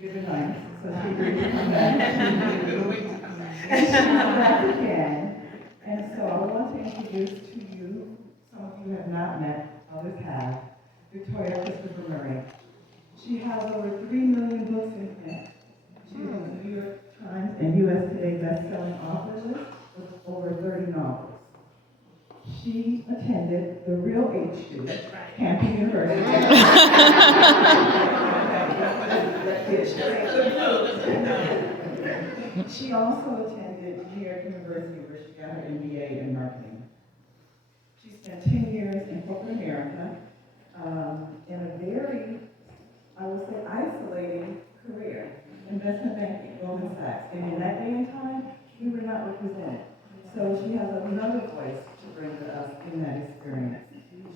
Give it nice, so she can come back. And she come back again. And so I want to introduce to you, some of you have not met, others have, Victoria Christopher Murray. She has over 3 million books in print. She is on the New York Times and U.S. Today best-selling author list with over 30 novels. She attended the real HU, Hampton University. She also attended New York University where she got her MBA in marketing. She spent 10 years in corporate America in a very, I would say, isolating career, investment banking, Goldman Sachs. And in that day and time, we were not represented. So she has another voice to bring to us in that experience.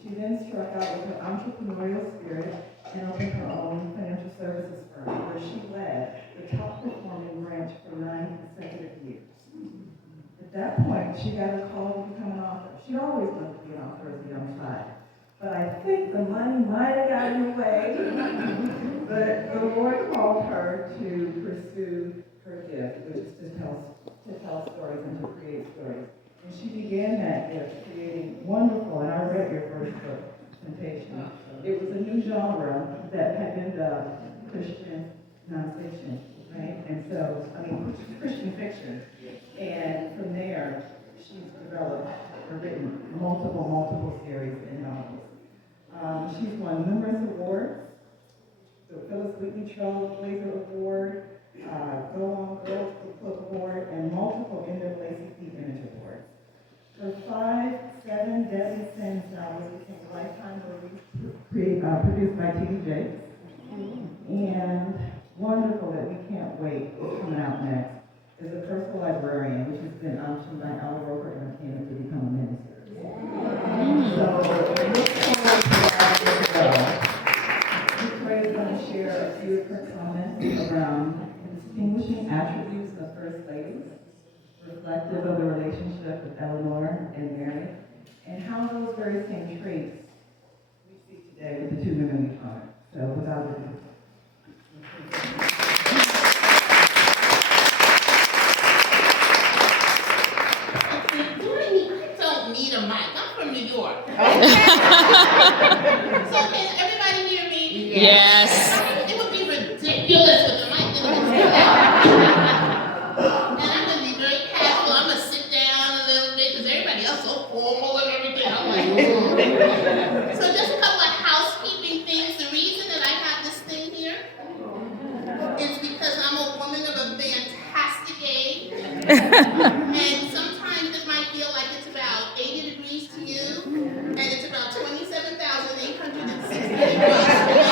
She then struck out with her entrepreneurial spirit and opened her own financial services firm, where she led the top performing branch for 9 consecutive years. At that point, she got a call to become an author. She always wanted to be an author as a young child. But I think the money might have got in the way. But the Lord called her to pursue her gift, which is to tell stories and to create stories. And she began that gift creating wonderful, and I read your first book, Temptation. It was a new genre that had been dubbed Christian nonfiction, right? And so, Christian fiction. And from there, she's developed or written multiple series and novels. She's won numerous awards, the Phyllis Whitney Trailblazer Award, Go On Girls Book Club Award, and multiple NAACP Image Awards. Her 5, 7 Deadly Sins novels became lifetime movies produced by T.D. Jakes. And wonderful that we can't wait what's coming out next is A Personal Librarian, which has been optioned by Al Roker Entertainment to become a minister. So look forward to that as well. Victoria's going to share a few of her comments around distinguishing attributes of First Ladies, reflective of the relationship with Eleanor and Mary, and how those very same traits we see today with the 2 women we honor. So without ado. I don't need a mic. I'm from New York. So can everybody hear me? Yes. It would be ridiculous with the mic in the And I'm going to be very casual. I'm going to sit down a little bit because everybody else is so formal and everything. I'm like, ooh. So just a couple of housekeeping things. The reason that I have this thing here is because I'm a woman of a fantastic age. And sometimes it might feel like it's about 80 degrees to you, and it's about 27,860 degrees to me.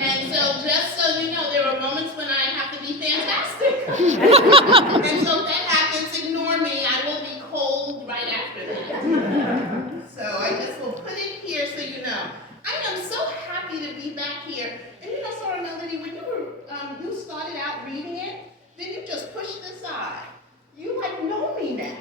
And so just so you know, there are moments when I have to be fantastic. And so if that happens, ignore me. I will be cold right after that. So I just will put it here so you know. I am so happy to be back here. And you know, Soror Melody, when you started out reading it, then you just pushed it aside. You know me now.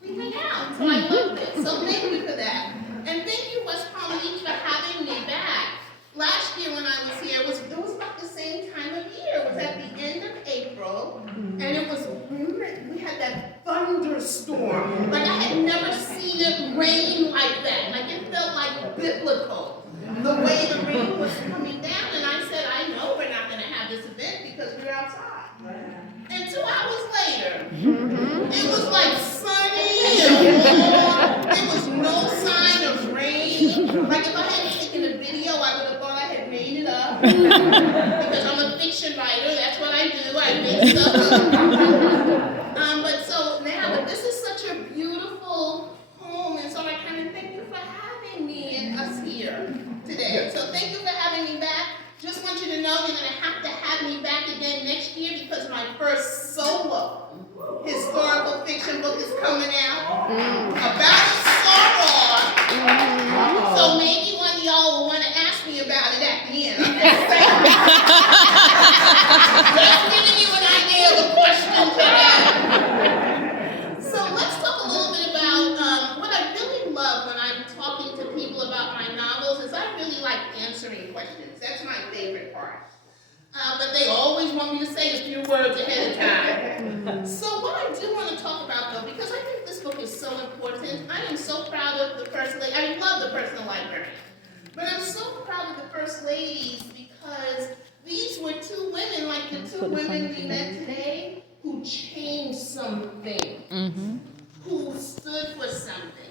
We hang out, so I love this. So thank you for that. And thank you, West Palm Beach, for having me back. Last year when I was here, it was about the same time of year. It was at the end of April, and we had that thunderstorm. Like I had never seen it rain like that. Like it felt like biblical. The way the rain was coming down, and I said, I know we're not going to have this event because we're outside. And 2 hours later, it was like sunny and warm. There was no sign of rain. Like if I hadn't taken a video, I would have thought I had made it up. Because I'm a fiction writer, that's what I do. I make stuff up. But this is such a beautiful home, and so I kind of thank you for having me and us here today. So thank you for having me back. Just want you to know you're going to have me back again next year because my first solo historical fiction book is coming out about soror. So maybe one of y'all will want to ask me about it at the end. I'm just saying. Just giving you an idea of a question today. So let's talk a little bit about what I really love when I'm talking to people about my novels is I really like answering questions. That's my favorite part. but they always want me to say a few words ahead of time. So what I do want to talk about, though, because I think this book is so important, I am so proud of the First Lady. I love the personal librarian. But I'm so proud of the First Ladies because these were two women, like the two women we met today, who changed something, who stood for something.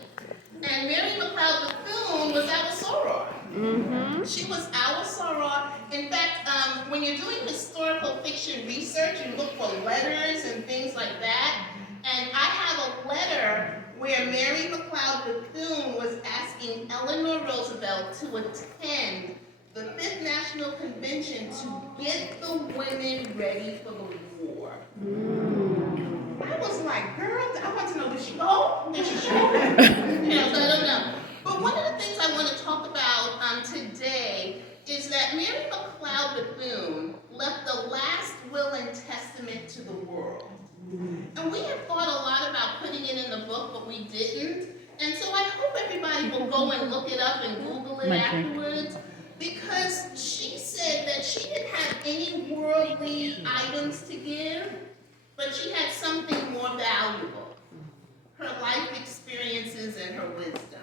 And Mary McLeod Bethune was our soror. She was our soror. In fact, when you're doing historical fiction research, you look for letters and things like that. And I have a letter where Mary McLeod Bethune was asking Eleanor Roosevelt to attend the Fifth National Convention to get the women ready for the war. I was like, girl, I want to know, did she go? Did she show? So I don't know. But one of the things I want to talk about today is that Mary McLeod Bethune left the last will and testament to the world. And we had thought a lot about putting it in the book, but we didn't. And so I hope everybody will go and look it up and Google it afterwards, because she said that she didn't have any worldly items to give, but she had something more valuable: her life experiences and her wisdom.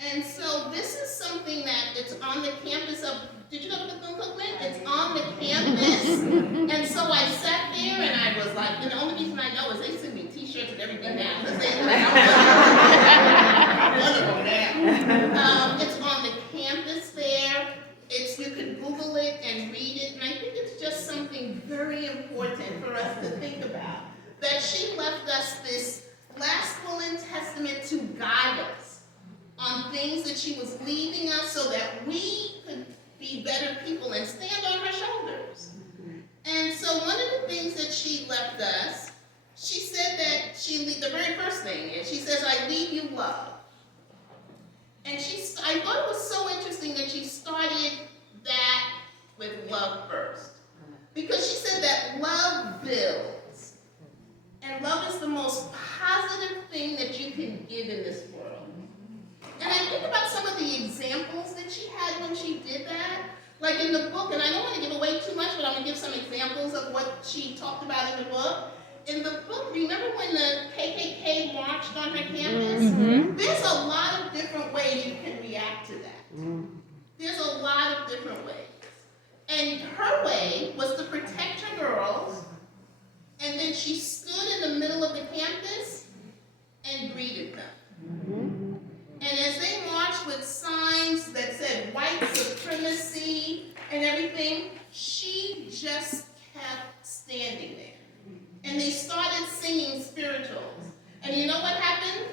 And so this is something that it's on the campus of, did you go to Bethune-Cookman? It's on the campus. And so I sat there and I was like, and the only reason I know is they send me t-shirts and everything now. Because they like, I'm one of them now. It's on the campus there. You could Google it and read it. And I think it's just something very important for us to think about. That she left us this last will and testament to guide us on things that she was leaving us so that we could be better people and stand on her shoulders. And so one of the things that she left us, she said that the very first thing is, she says, I leave you love. And I thought it was so interesting that she started that with love first. Because she said that love builds. And love is the most positive thing that you can give in this world. And I think about some of the examples that she had when she did that. Like in the book, and I don't want to give away too much, but I'm going to give some examples of what she talked about in the book. In the book, remember when the KKK marched on her campus? There's a lot of different ways you can react to that. There's a lot of different ways. And her way was to protect her girls, and then she stood in the middle of the campus and greeted them. And as they marched with signs that said white supremacy and everything, she just kept standing there. And they started singing spirituals. And you know what happened?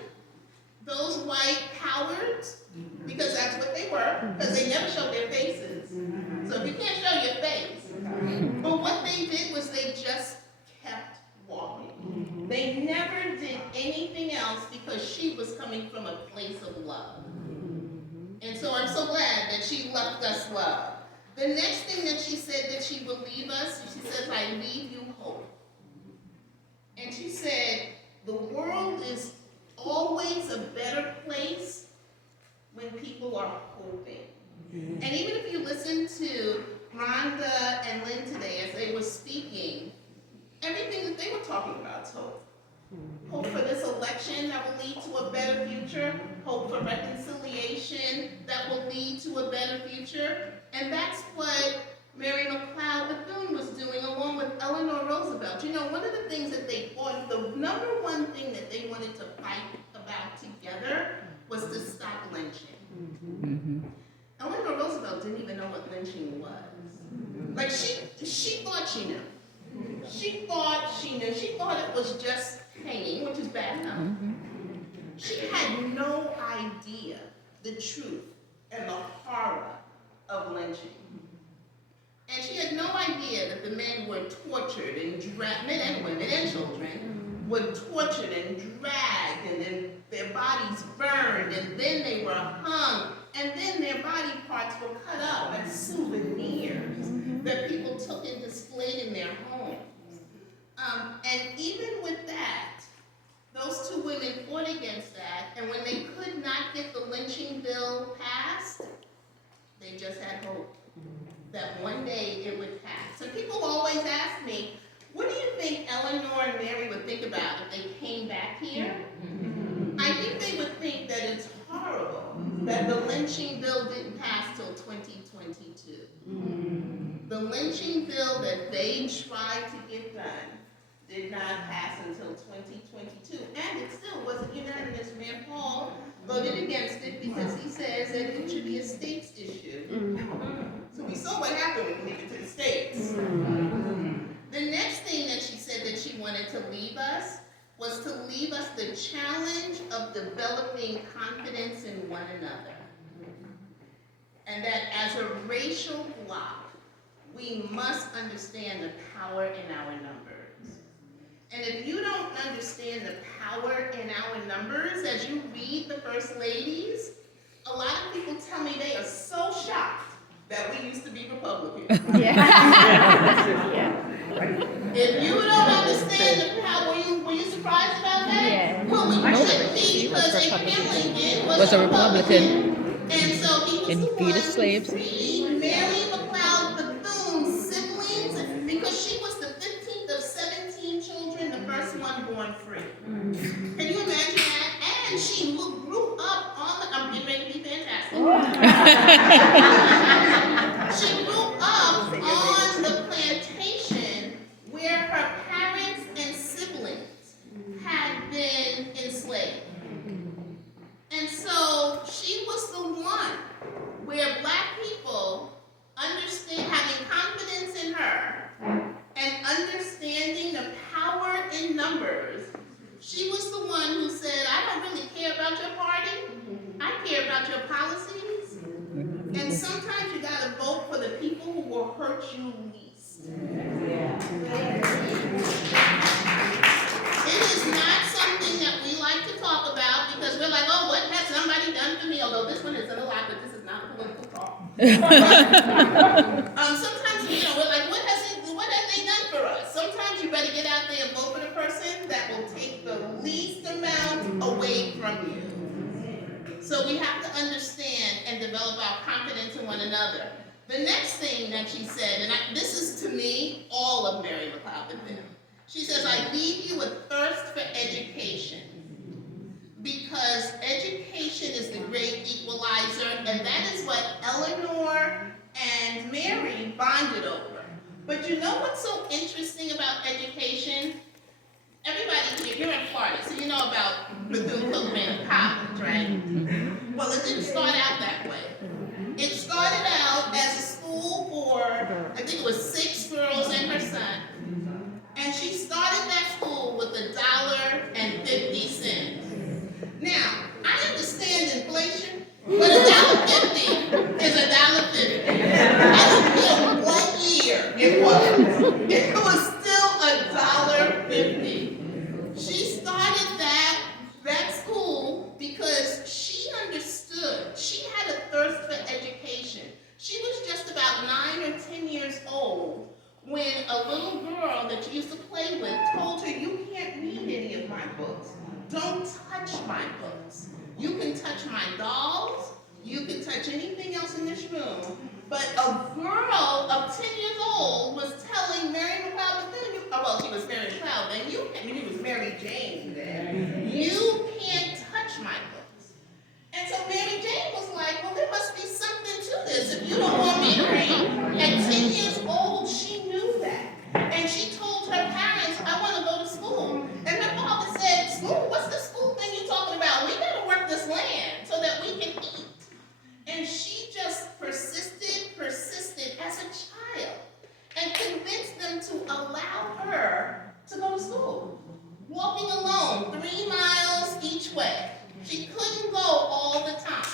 Those white cowards, because that's what they were, because they never showed their faces. So if you can't show your face. But what they did was they just kept walking. They never did anything else because she was coming from a place of love. And so I'm so glad that she left us love. The next thing that she said that she will leave us, she says, I leave you hope. And she said, the world is always a better place when people are hoping. And even if you listen to Rhonda and Lynn today as they were speaking, everything that they were talking about is hope. Hope for this election that will lead to a better future. Hope for reconciliation that will lead to a better future. And that's what Mary McLeod Bethune was doing along with Eleanor Roosevelt. You know, one of the things that they fought, the number one thing that they wanted to fight about together was to stop lynching. Eleanor Roosevelt didn't even know what lynching was. Like she thought she knew. She thought she knew. She thought it was just hanging, which is bad enough. She had no idea the truth and the horror of lynching. And she had no idea that the men were tortured and dragged, men and women and children, were tortured and dragged, and then their bodies burned, and then they were hung, and then their body parts were cut up as souvenirs that people took and displayed in their homes. And even with that, those two women fought against that, and when they could not get the lynching bill passed, they just had hope that one day it would pass. And people always ask me, what do you think Eleanor and Mary would think about if they came back here? I think they would think that it's horrible that the lynching bill didn't pass till 2022. The lynching bill that they tried to get done did not pass until 2022, and it still wasn't unanimous. Rand Paul voted against it because he says that it should be a states issue. So we saw what happened when we gave it to the states. The next thing that she said that she wanted to leave us was to leave us the challenge of developing confidence in one another. And that as a racial bloc, we must understand the power in our numbers. And if you don't understand the power in our numbers, as you read the First Ladies, a lot of people tell me they are so shocked that we used to be Republicans. If you don't understand the power, were you surprised about that? Yeah. Well, we shouldn't be, because Abraham Lincoln Was a Republican. And so he was And the freed one the slaves. who freed Mary McLeod Bethune's siblings, because she was the 15th of 17 children, the first one born free. Can you imagine that? And she grew up on the, I'm getting ready to be fantastic. She grew up on the plantation where her parents and siblings had been enslaved. And so she was the one where Black people having confidence in her and understanding the power in numbers, she was the one who said, I don't really care about your party, I care about your policies. And sometimes you gotta vote for the people who will hurt you least. It is not something that we like to talk about because we're like, oh, what has somebody done for me? Although this one isn't a lot, but this is not a political talk. Sometimes, we're like, what has they done for us? Sometimes you better get out there and vote for the person that will take the least amount away from you. So we have to understand and develop our confidence in one another. The next thing that she said, and this is to me all of Mary McLeod Bethune. She says, I leave you with thirst for education, because education is the great equalizer, and that is what Eleanor and Mary bonded over. But you know what's so interesting about education? Everybody here, you're in Florida, so you know about Bethune-Cookman College, right? Well, it didn't start out that way. It started out as a school for, I think it was 6 girls and her son. And she started that school with $1.50. Now, I understand inflation, but $1.50 is $1.50. I don't care what year it was still $1.50. She started that school because she understood. She had a thirst for education. She was just about 9 or 10 years old when a little girl that she used to play with told her, you can't read any of my books. Don't touch my books. You can touch my dolls. You can touch anything else in this room. But a girl of 10 years old was telling Mary McLeod Bethune, well, she was Mary McLeod then, she was Mary Jane then, you can't touch my books. And so Mary Jane was like, well, there must be something to this. If you don't want me to read, at 10 years old, she knew that. And she told her parents, I want to go to school. And her father said, school? What's the school thing you're talking about? We got to work this land so that we can eat. And she just persisted as a child and convinced them to allow her to go to school. Walking alone, 3 miles each way. She couldn't go all the time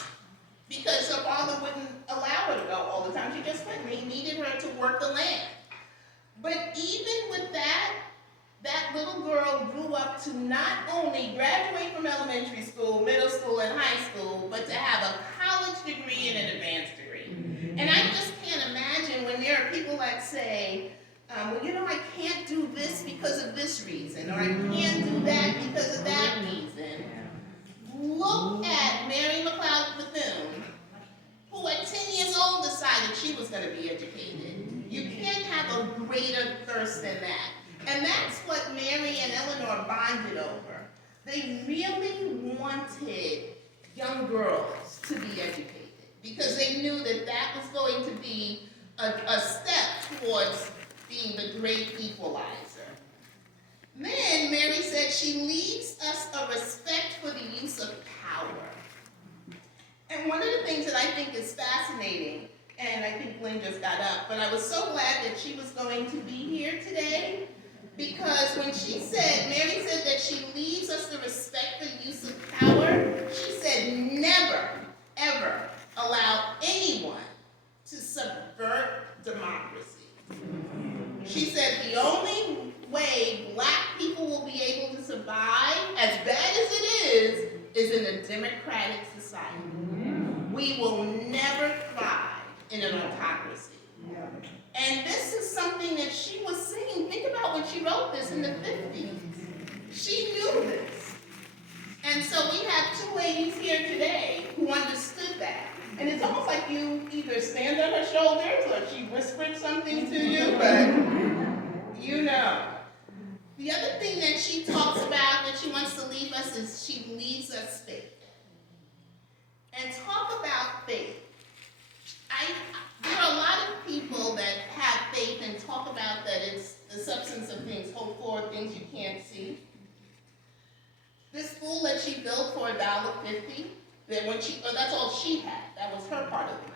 because her father wouldn't allow her to go all the time. She just couldn't. He needed her to work the land. But even with that little girl grew up to not only graduate from elementary school, middle school, and high school, but to have a college degree and an advanced degree. And I just can't imagine when there are people that say, well, I can't do this because of this reason, or I can't do that because of that reason. Look at Mary McLeod Bethune, who at 10 years old decided she was going to be educated. You can't have a are bonded over. They really wanted young girls to be educated because they knew that that was going to be a step towards being the great equalizer. Then Mary said she leaves us a respect for the use of power. And one of the things that I think is fascinating, and I think Lynn just got up, but I was so glad that she was going to be here today, because when she said, Mary said that she leaves us the respect for the use of power, she said never, ever allow anyone to subvert democracy. She said the only way Black people will be able to survive, as bad as it is in a democratic society. We will never thrive in an autocracy. And this is something that she was saying. Think about when she wrote this in the 50s. She knew this. And so we have two ladies here today who understood that. And it's almost like you either stand on her shoulders or she whispered something to you, but you know. The other thing that she talks about that she wants to leave us is she leaves us faith. And talk about faith. There are a lot of people that have faith and talk about that it's the substance of things, hope for, things you can't see. This school that she built for $1.50, that's all she had. That was her part of the money.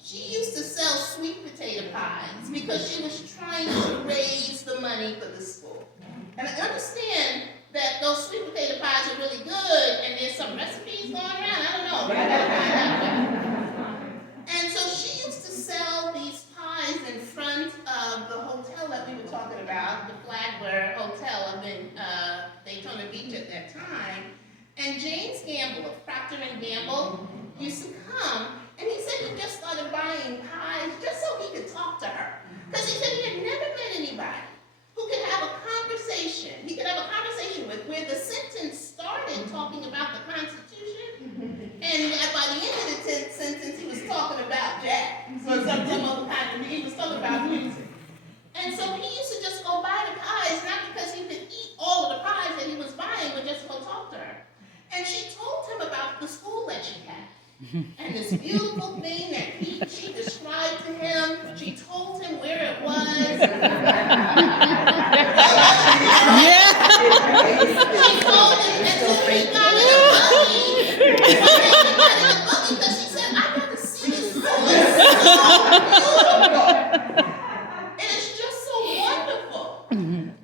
She used to sell sweet potato pies because she was trying to raise the money for the school. And I understand that those sweet potato pies are really good, and there's some recipes going around. I don't know. And so she used to sell these pies in front of the hotel that we were talking about, the Flagler Hotel up in Daytona Beach at that time. And James Gamble of Procter & Gamble used to come, and he said he just started buying pies just so he could talk to her. Because he said he had never met anybody who could have a conversation. He could have a conversation with where the sentence started talking about the Constitution, and by the end of the sentence, he was talking about jazz or some other kind of music. He was talking about music. And so he used to just go buy the pies, not because he could eat all of the pies that he was buying, but just go talk to her. And she told him about the school that she had. And this beautiful thing that she described to him, she told him where it was. She told him that he got in a buggy. He got in a buggy because she said, I got to see this school. It's so beautiful. And it's just so wonderful.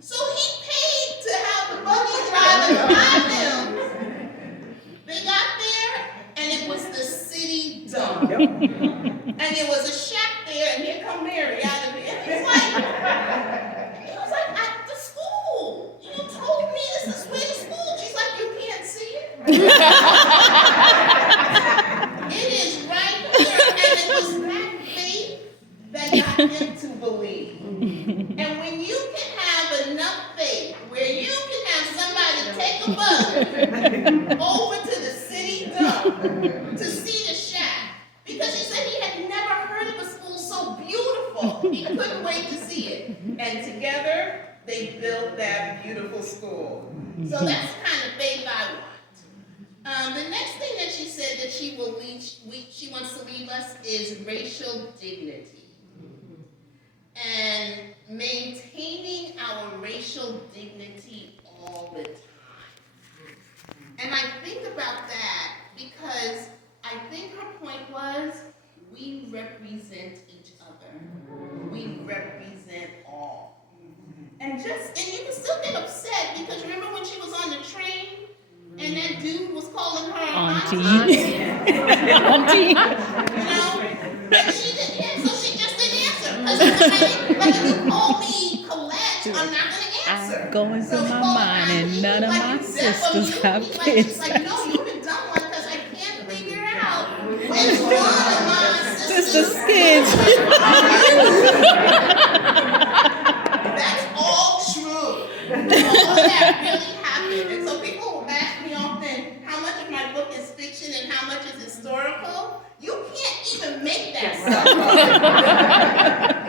So he paid to have the buggy driver drive him. They got there, and it was the city dump. And there was a shack there, and here come Mary out of it. And he was like, at the school. You told me this is where the school. She's like, you can't see it. It is right here, and it was that faith that got him to believe. And when you can have enough faith where you can have somebody take a bus over to the city dump to see the shack, because he said he had never heard of a school so beautiful, he couldn't wait to see it. And together, they built that beautiful school. So that's the kind of faith I want. The next thing that she said that she wants to leave us is racial dignity. And maintaining our racial dignity all the time. And I think about that because I think her point was we represent each other. We represent all. And you can still get upset because remember when she was on the train and that dude was calling her auntie? Auntie. You know? And she didn't, so she just didn't answer. Because like if you call me Colette, I'm not going to answer. I'm going through my mind and none of my sisters have kids. She's like, no, you haven't done one because I can't figure out which one of my sisters' kids. That's all true. All that really happened. And so people ask me often how much of my book is fiction and how much is historical. You can't even make that stuff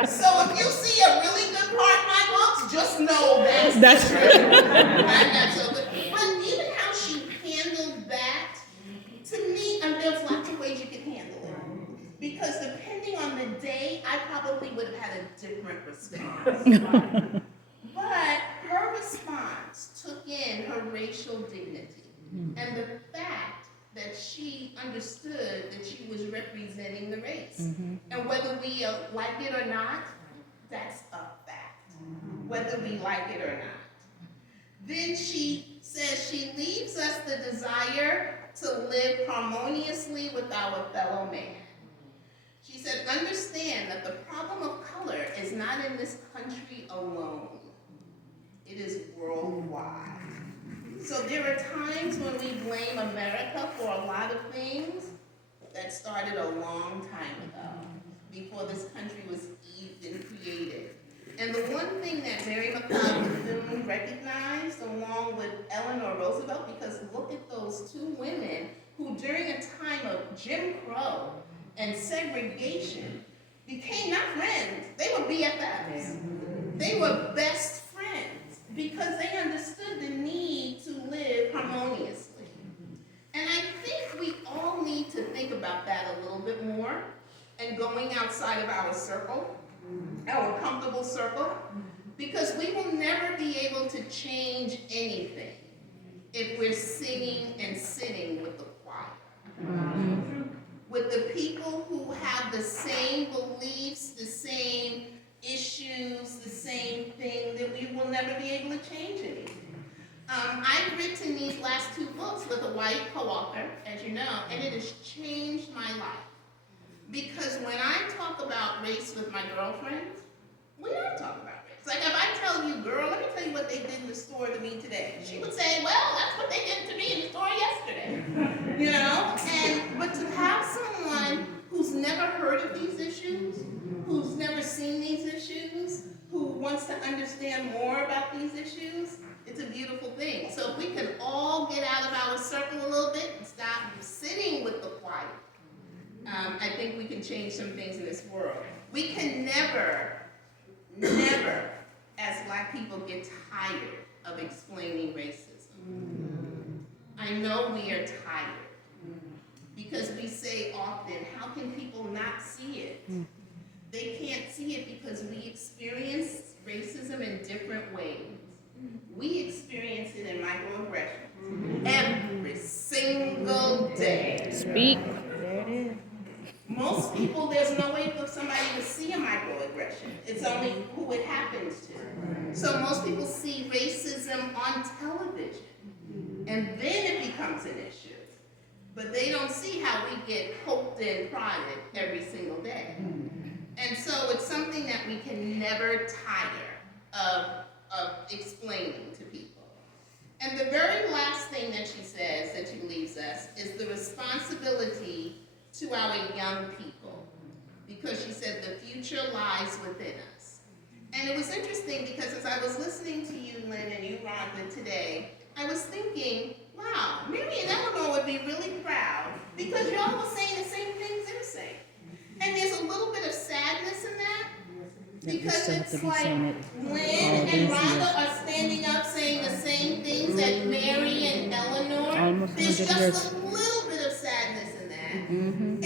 up. So if you see a really good part in my books, just know that's That's I'm not so good. But even how she handled that, to me, there's lots of ways you can handle it. Because depending on the day, I probably would have had a different response. But her response took in her racial dignity and the fact that she understood that she was representing the race. And whether we like it or not, that's a fact. Whether we like it or not. Then she says she leaves us the desire to live harmoniously with our fellow man. She said, understand that the problem of color is not in this country alone. It is worldwide. So there are times when we blame America for a lot of things that started a long time ago, before this country was even created. And the one thing that Mary McLeod Bethune recognized, along with Eleanor Roosevelt, because look at those two women who during a time of Jim Crow and segregation became not friends, they were BFFs. They were best friends because they understood the need to live harmoniously. And I think we all need to think about that a little bit more and going outside of our circle, our comfortable circle, because we will never be able to change anything if we're sitting with the choir. With the people who have the same beliefs, the same issues, the same thing, that we will never be able to change anything. I've written these last 2 books with a white co-author, as you know, and it has changed my life. Because when I talk about race with my girlfriends, we don't talk about race. Like if I tell you, girl, let me tell you what they did in the store to me today. She would say, well, that's what they did to me in the store yesterday. You know? But to have someone who's never heard of these issues, who's never seen these issues, who wants to understand more about these issues, it's a beautiful thing. So if we can all get out of our circle a little bit and stop sitting with the choir, I think we can change some things in this world. We can never, as Black people, get tired of explaining racism. I know we are tired because we say often, how can people not see it? They can't see it because we experience racism in different ways. We experience it in microaggressions every single day. Speak. There it is. Most people, there's no way for somebody to see a microaggression. It's only who it happens to. So most people see racism on television, and then it becomes an issue. But they don't see how we get poked in private every single day. And so it's something that we can never tire of explaining to people. And the very last thing that she says, that she leaves us, is the responsibility to our young people, because she said the future lies within us. And it was interesting because as I was listening to you, Lynn, and you, Rhonda, today, I was thinking, wow, Mary and Eleanor would be really proud because y'all were saying the same things they're saying. And there's a little bit of sadness in that, because it's like Lynn and Rhonda are standing up saying the same things that Mary and Eleanor. There's just a little bit of sadness in that.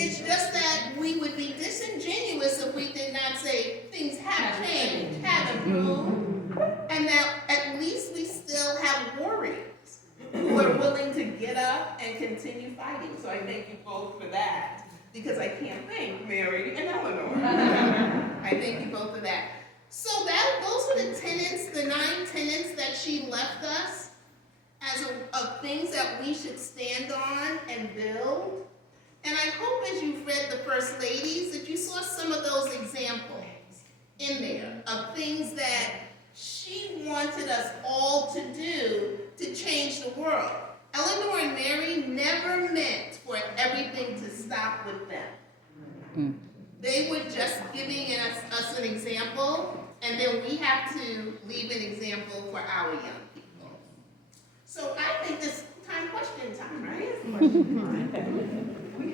It's just that we would be disingenuous if we did not say things have changed, have improved, and that at least we still have warriors who are willing to get up and continue fighting. So I thank you both for that, because I can't thank Mary and Eleanor. I thank you both for that. So those were the tenets, the 9 tenets that she left us as of things that we should stand on and build. And I hope as you've read the First Ladies that you saw some of those examples in there of things that she wanted us all to do to change the world. Eleanor and Mary never meant for everything to stop with them. They were just giving us an example, and then we have to leave an example for our young people. So I think this question time, right?